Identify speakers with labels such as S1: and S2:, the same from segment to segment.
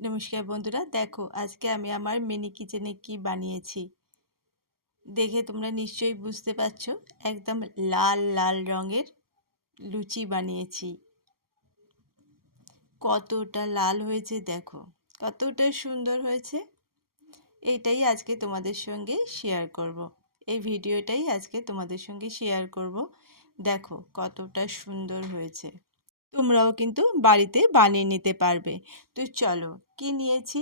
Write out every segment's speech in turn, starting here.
S1: নমস্কার বন্ধুরা, দেখো আজকে আমি আমার মিনি কিচেনে কি বানিয়েছি। দেখে তোমরা নিশ্চয়ই বুঝতে পারছ, একদম লাল লাল রঙের লুচি বানিয়েছি। কতটা লাল হয়েছে দেখো, কতটা সুন্দর হয়েছে। এইটাই আজকে তোমাদের সঙ্গে শেয়ার করব। এই ভিডিওটাই আজকে তোমাদের সঙ্গে শেয়ার করব। দেখো কতটা সুন্দর হয়েছে। তোমরাও কিন্তু বাড়িতে বানিয়ে নিতে পারবে। তো চলো, কি নিয়েছি?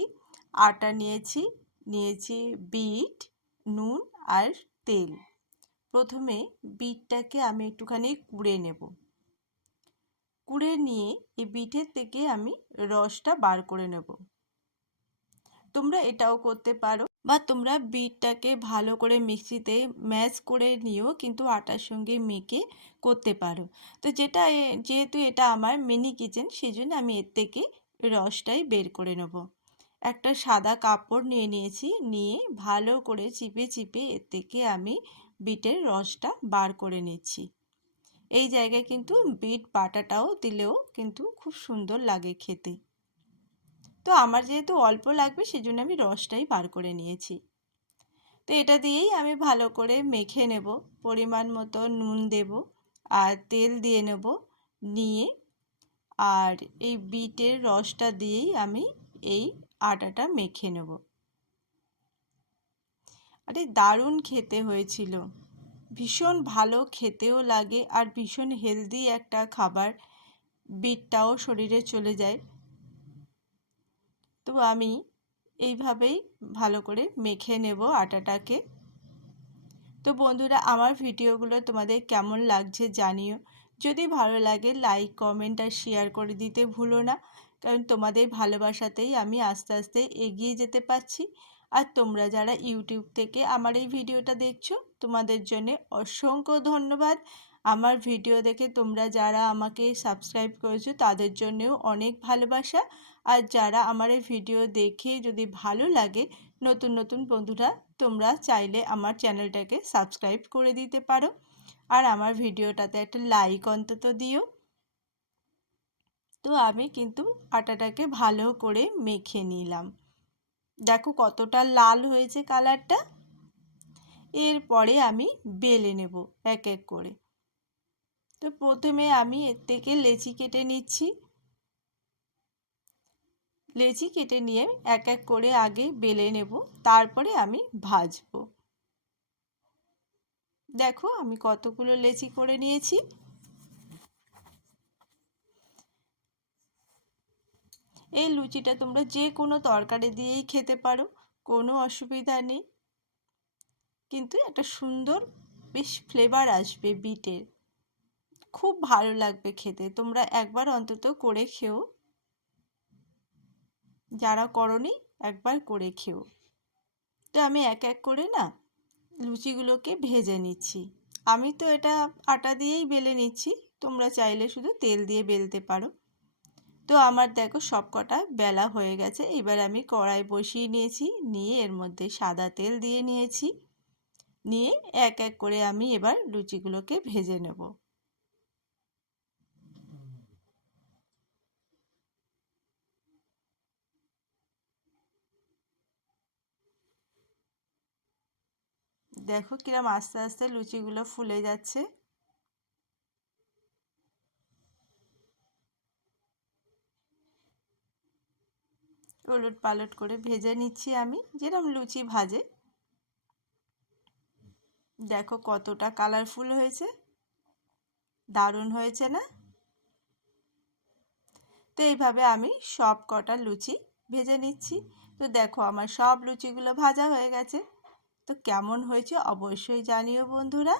S1: আটা নিয়েছি নিয়েছি বিট, নুন আর তেল। প্রথমে বিটটাকে আমি একটুখানি কুড়ে নেব। কুড়ে নিয়ে এই বিটের থেকে আমি রসটা বার করে নেব। তোমরা এটাও করতে পারো। বা তোমরা বিটটাকে ভালো করে মিক্সিতে ম্যাশ করে নিয়েও কিন্তু আটার সঙ্গে মেখে করতে পারো। তো যেটা যেহেতু এটা আমার মিনি কিচেন সেই জন্য আমি এর থেকে রসটাই বের করে নেব। একটা সাদা কাপড় নিয়ে নিয়েছি, নিয়ে ভালো করে চিপে চিপে এর থেকে আমি বিটের রসটা বার করে নিচ্ছি। এই জায়গায় কিন্তু বিট বাটাটাও দিলেও কিন্তু খুব সুন্দর লাগে খেতে। তো আমার যেহেতু অল্প লাগবে, সেজন্য আমি রসটাই বার করে নিয়েছি। তো এটা দিয়েই আমি ভালো করে মেখে নেব। পরিমাণ মতো নুন দেব আর তেল দিয়ে নেব নিয়ে। আর এই বিটের রসটা দিয়েই আমি এই আটাটা মেখে নেব। আরে দারুণ খেতে হয়েছিল। ভীষণ ভালো খেতেও লাগে আর ভীষণ হেলদি একটা খাবার। বিটটাও শরীরে চলে যায়। তো আমি এইভাবেই ভালো করে মেখে নেব আটাটাকে। তো বন্ধুরা, আমার ভিডিওগুলো তোমাদের কেমন লাগছে জানিও। যদি ভালো লাগে লাইক কমেন্ট আর শেয়ার করে দিতে ভুলো না, কারণ তোমাদের ভালোবাসাতেই আমি আস্তে আস্তে এগিয়ে যেতে পারছি। আর তোমরা যারা ইউটিউব থেকে আমার এই ভিডিওটা দেখছ, তোমাদের জন্য অসংখ্য ধন্যবাদ। আমার ভিডিও দেখে তোমরা যারা আমাকে সাবস্ক্রাইব করেছ তাদের জন্যেও অনেক ভালোবাসা। আর যারা আমার এই ভিডিও দেখে যদি ভালো লাগে, নতুন নতুন বন্ধুরা তোমরা চাইলে আমার চ্যানেলটাকে সাবস্ক্রাইব করে দিতে পারো। আর আমার ভিডিওটাতে একটা লাইক অন্তত দিও। তো আমি কিন্তু আটাটাকে ভালো করে মেখে নিলাম। দেখো কতটা লাল হয়েছে কালারটা এরপরে আমি বেলে নেব এক এক করে। তো প্রথমে আমি এর থেকে লেচি কেটে নিচ্ছি। লেচি কেটে নিয়ে এক এক করে আগে বেলে নেব, তারপরে আমি ভাজবো। দেখো আমি কতগুলো লেচি করে নিয়েছি। এই লুচিটা তোমরা যে কোনো তরকারি দিয়েই খেতে পারো, কোনো অসুবিধা নেই। কিন্তু একটা সুন্দর বেশ ফ্লেভার আসবে বিটের। খুব ভালো লাগবে খেতে। তোমরা একবার অন্তত করে খেও। যারা করনি, একবার করে খেও। তো আমি এক এক করে না লুচিগুলোকে ভেজে নিচ্ছি। আমি তো এটা আটা দিয়েই বেলে নিচ্ছি। তোমরা চাইলে শুধু তেল দিয়ে বেলতে পারো। তো আমার দেখো সব কটা বেলা হয়ে গেছে। এবার আমি কড়াই বসিয়ে নিয়েছি। নিয়ে এর মধ্যে সাদা তেল দিয়ে নিয়েছি। নিয়ে এক এক করে আমি এবার লুচিগুলোকে ভেজে নেব। দেখো কিরম আস্তে আস্তে লুচিগুলো ফুলে যাচ্ছে। ওলট পালট করে ভেজে নিচ্ছি আমি যেরকম লুচি ভাজে। দেখো কতটা কালারফুল হয়েছে। দারুণ হয়েছে না? তো এইভাবে আমি সব কটা লুচি ভেজে নিচ্ছি। তো দেখো আমার সব লুচিগুলো ভাজা হয়ে গেছে। তো কেমন হয়েছে অবশ্যই জানিও বন্ধুরা।